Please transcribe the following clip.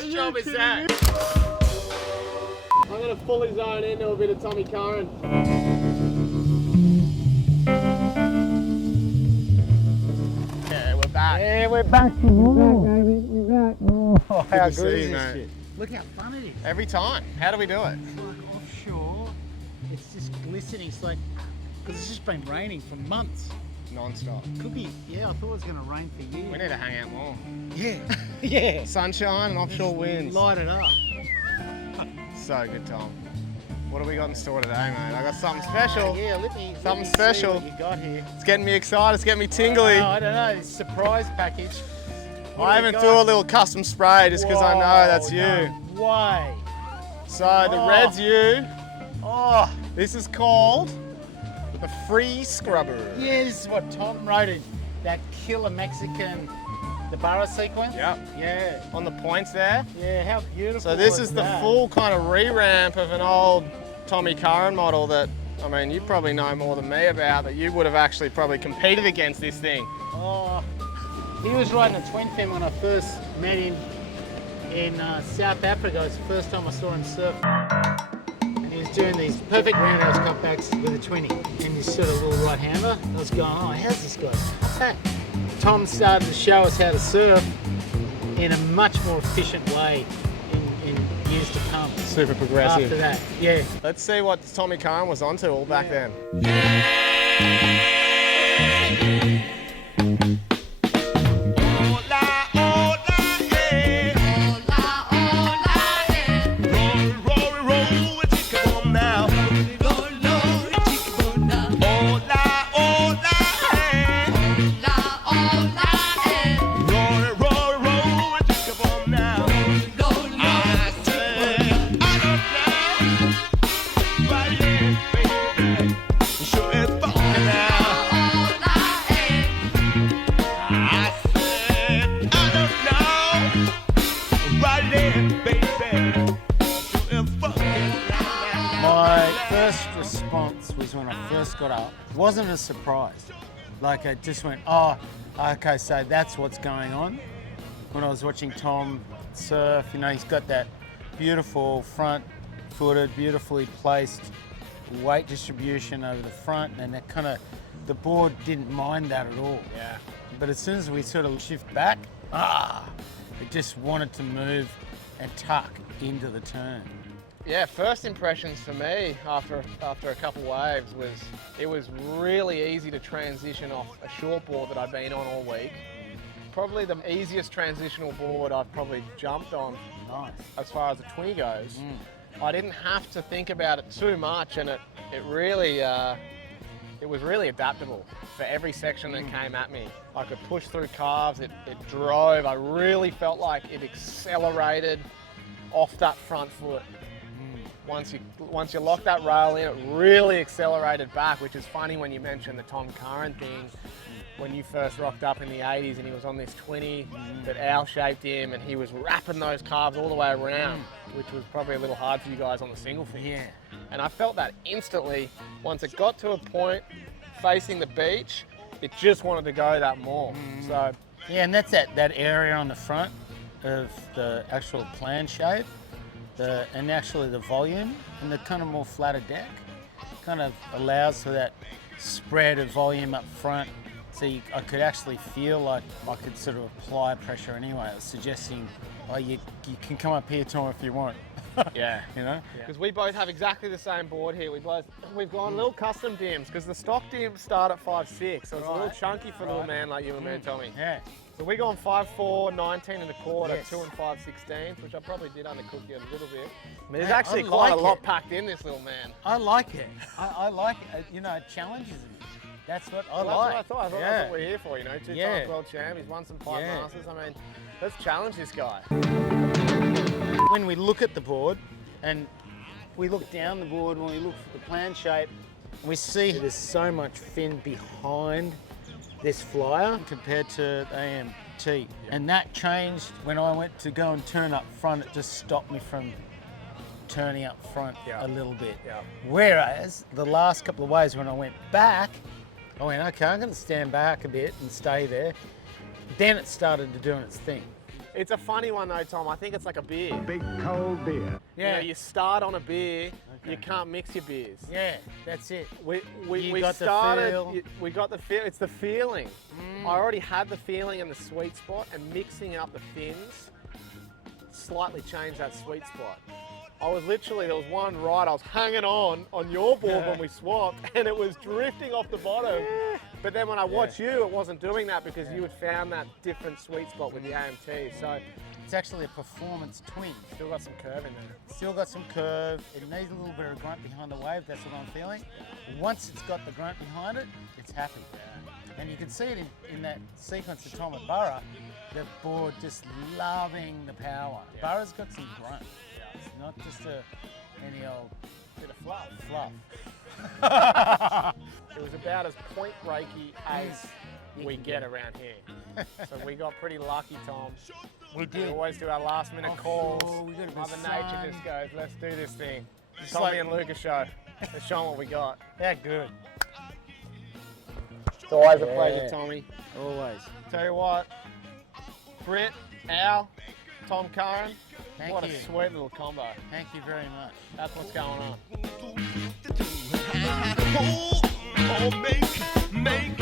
ass job is that? I'm going to fully zone into a bit of Tommy Curran. Yeah, we're back. Yeah, we're back. We're back, baby. We're back. Oh, how to good see is you, this mate. shit? Look how fun it is. Every time. How do we do it? It's like offshore. It's just glistening. It's like, because it's just been raining for months. Non-stop. Could be, yeah, I thought it was going to rain for years. We need to hang out more. Yeah. Yeah. Sunshine and offshore winds. Light it up. So good, Tom. What have we got in store today, mate? I got something special. Yeah, let me Something see special. what you got here. It's getting me excited. It's getting me tingly. I don't know. It's a surprise package. What I do we even got? threw a little custom spray just because I know that's you. No way. So the Oh. red's you. Oh, this is called the Free Scrubber. Yeah, this is what Tom wrote in that killer Mexican, the barra sequence. Yep. Yeah. On the points there. Yeah, how beautiful. So this was is the that? full kind of re-ramp of an old Tommy Curran model that, I mean, you probably know more than me about, that you would have actually probably competed against this thing. Oh, he was riding a twin fin when I first met him in South Africa. It was the first time I saw him surf. And he was doing these perfect roundhouse cutbacks with a 20. And he's sort of a little right-hander. I was going, oh, how's this guy? What's that? Tom started to show us how to surf in a much more efficient way in years to come. Super progressive. After that, yeah. Let's see what Tommy Curran was onto all back then. My first response was when I first got up. It wasn't a surprise. Like I just went, oh, okay, so that's what's going on. When I was watching Tom surf, you know, he's got that beautiful front-footed, beautifully placed weight distribution over the front, and that kind of, the board didn't mind that at all. Yeah. But as soon as we sort of shift back, it just wanted to move and tuck into the turn. Yeah, first impressions for me after a couple waves was it was really easy to transition off a short board that I'd been on all week. Probably the easiest transitional board I've probably jumped on. Nice. As far as the 20 goes. I didn't have to think about it too much, and it really it was really adaptable for every section that came at me. I could push through carves, it drove. I really felt like it accelerated off that front foot. Once you lock that rail in, it really accelerated back, which is funny when you mention the Tom Curran thing. When you first rocked up in the 80s and he was on this 20 that owl-shaped him, and he was wrapping those calves all the way around, which was probably a little hard for you guys on the single fin. Yeah. And I felt that instantly. Once it got to a point facing the beach, it just wanted to go that more. So Yeah, and that's that area on the front of the actual plan shape, and actually the volume, and the kind of more flatter deck kind of allows for that spread of volume up front. So I could actually feel like I could sort of apply pressure anyway. It was suggesting, oh, you can come up here, Tom, if you want. yeah, You know? because we both have exactly the same board here. We've gone little custom dims because the stock dims start at 5'6", so it's a little Right. chunky for a little man like you and me, Tommy. Yeah. So we gone 5'4", 19 and a quarter, Yes. 2 and 5/16, which I probably did undercook you a little bit. I mean, there's Yeah, actually I quite like a lot it. packed in this little man. I like it. I like it. You know, it challenges me. That's what I Well, like. that's what I thought. That's Yeah. what we're here for, you know. Two Yeah. times world champ. He's won some pipe Yeah. masters. I mean, let's challenge this guy. When we look at the board and we look down the board, when we look for the plan shape, we see there's so much fin behind this flyer compared to AMT. And that changed when I went to go and turn up front. It just stopped me from turning up front Yeah. a little bit. Yeah. Whereas the last couple of waves when I went back, I went, okay, I'm going to stand back a bit and stay there. Then it started to doing its thing. It's a funny one though, Tom. I think it's like a beer. Big cold beer. Yeah. You Yeah, start on a beer, you can't mix your beers. yeah, that's it. We got the started. feel. We got the feel. It's the feeling. I already had the feeling in the sweet spot, and mixing up the fins slightly changed that sweet spot. I was literally, there was one ride, I was hanging on your board when we swapped, and it was drifting off the bottom. But then when I watched you, it wasn't doing that because you had found that different sweet spot with the AMT. So It's actually a performance twin. still got some curve in there. Still got some curve. It needs a little bit of grunt behind the wave. That's what I'm feeling. Once it's got the grunt behind it, it's happy. And you can see it in that sequence of Tom at Burra, the board just loving the power. Burra's got some grunt. It's not just any old Bit of fluff. fluff. It was about as point breaky as we get around here. So we got pretty lucky, Tom. We We did. always do our last minute Oh, calls. we got a bit Mother of Nature sun. just goes, let's do this thing. It's Tommy like- and Luca show. Let's show them what we got. Yeah, good. It's always a Yeah. pleasure, Tommy. Always. Tell you what, Britt, Al, Tom Curran, Thank what you. a sweet little combo. Thank you very much. That's what's going on. Oh, make